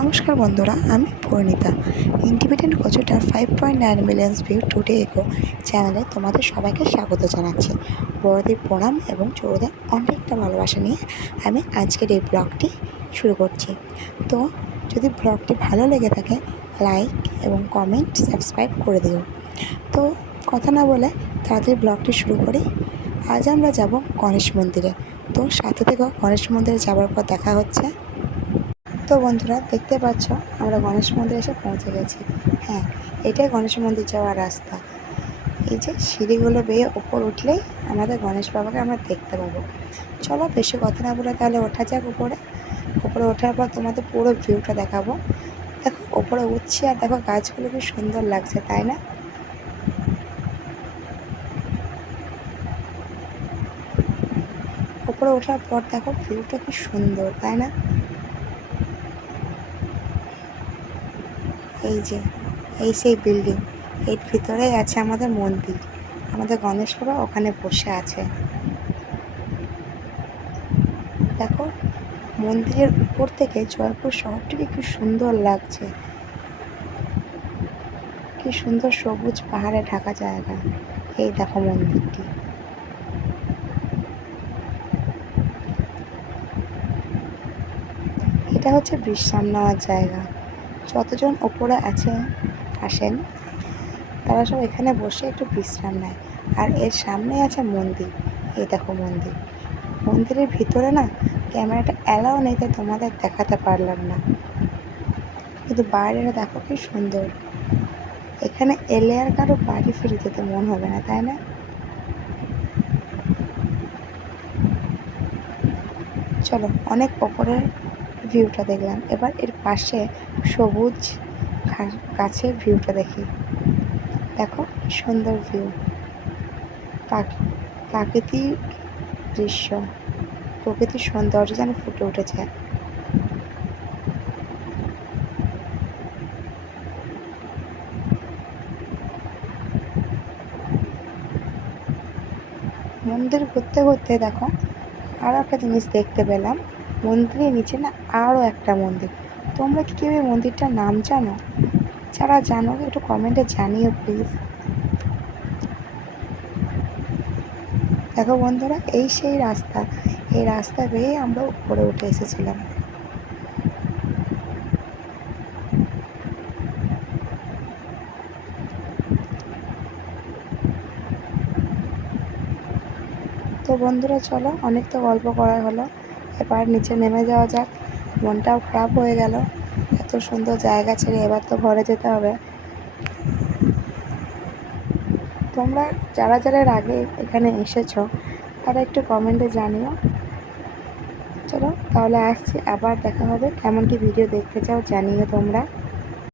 নমস্কার বন্ধুরা, আমি Parineeta. Independent কচুটার five point nine millions view today এগো চ্যানেলে তোমাদের সবাইকে স্বাগত জানাচ্ছি। বড়দের প্রণাম এবং ছোটোদের অনেকটা ভালোবাসা নিয়ে আমি আজকের এই ব্লগটি শুরু করছি। তো যদি ব্লগটি ভালো লেগে থাকে লাইক এবং কমেন্ট সাবস্ক্রাইব করে দিও। তো কথা না বলে তাড়াতাড়ি ব্লগটি শুরু করি। আজ আমরা যাব গণেশ মন্দিরে। তো সাথে থেকেও গণেশ মন্দিরে যাওয়ার পর দেখা হচ্ছে তো বন্ধুরা, দেখতে পাচ্ছ, আমরা গণেশ মন্দিরে এসে পৌঁছে গেছি। হ্যাঁ এটাই গণেশ মন্দির যাওয়ার রাস্তা। এই যে সিঁড়িগুলো বেয়ে ওপর উঠলেই আমাদের গণেশ বাবাকে আমরা দেখতে পাবো। চলো বেশি কথা না বলে তাহলে ওঠা যাক উপরে। উপরে ওঠার পর তোমাদের পুরো ভিউটা দেখাবো। দেখো, ওপরে উঠছি আর দেখো গাছগুলো কি সুন্দর লাগছে, তাই না? উপরে ওঠার পর দেখো ভিউটা কি সুন্দর, তাই না? এই যে, এই সেই বিল্ডিং এর ভিতরেই আছে আমাদের মন্দির। আমাদের গণেশ বাবা ওখানে বসে আছে। দেখো, মন্দিরের উপর থেকে জয়পুর শহরটিকে কি সুন্দর লাগছে। কি সুন্দর সবুজ পাহাড়ে ঢাকা জায়গা। এই দেখো মন্দিরটি। এটা হচ্ছে বিশ্রাম নেওয়ার জায়গা। যতজন ওপরে আছে, আসেন। তারা সব এখানে বসে একটু বিশ্রাম নেয়। আর এর সামনেই আছে মন্দির। এই দেখো মন্দির। মন্দিরের ভিতরে না ক্যামেরাটা অ্যালাও নেই, তাই তোমাদের দেখাতে পারলাম না। কিন্তু বাইরেটা দেখো কি সুন্দর। এখানে এলে আর কারও বাড়ি ফিরে যেতে মন হবে না, তাই না? চলো, অনেক ওপরের ভিউটা দেখলাম। এবার এর পাশে সবুজ গাছের ভিউটা দেখি। দেখো সুন্দর ভিউ প্রাকৃতিক দৃশ্য। প্রকৃতির সৌন্দর্য যেন ফুটে উঠেছে। মন্দির ঘুরতে ঘুরতে দেখো আরও একটা জিনিস দেখতে পেলাম। মন্দিরের নিচে না আরও একটা মন্দির। তোমরা কি কেউ এই মন্দিরটার নাম জানো? যারা জানো, একটু কমেন্টে জানিও প্লিজ দেখো বন্ধুরা, এই সেই রাস্তা। এই রাস্তা বেয়ে আমরা উপরে উঠে এসেছিলাম। তো বন্ধুরা, চলো, অনেক তো গল্প করা হলো। এবার নিচে নেমে যাওয়া যাক। মনটাও খারাপ হয়ে গেল। এত সুন্দর জায়গা ছেড়ে এবার তো ঘরে যেতে হবে। তোমরা যারা যারা আগে এখানে এসেছ, তারা একটু কমেন্টে জানিও। চলো, তাহলে আসছি। আবার দেখা হবে। কেমন কি ভিডিও দেখতে চাও জানিও তোমরা।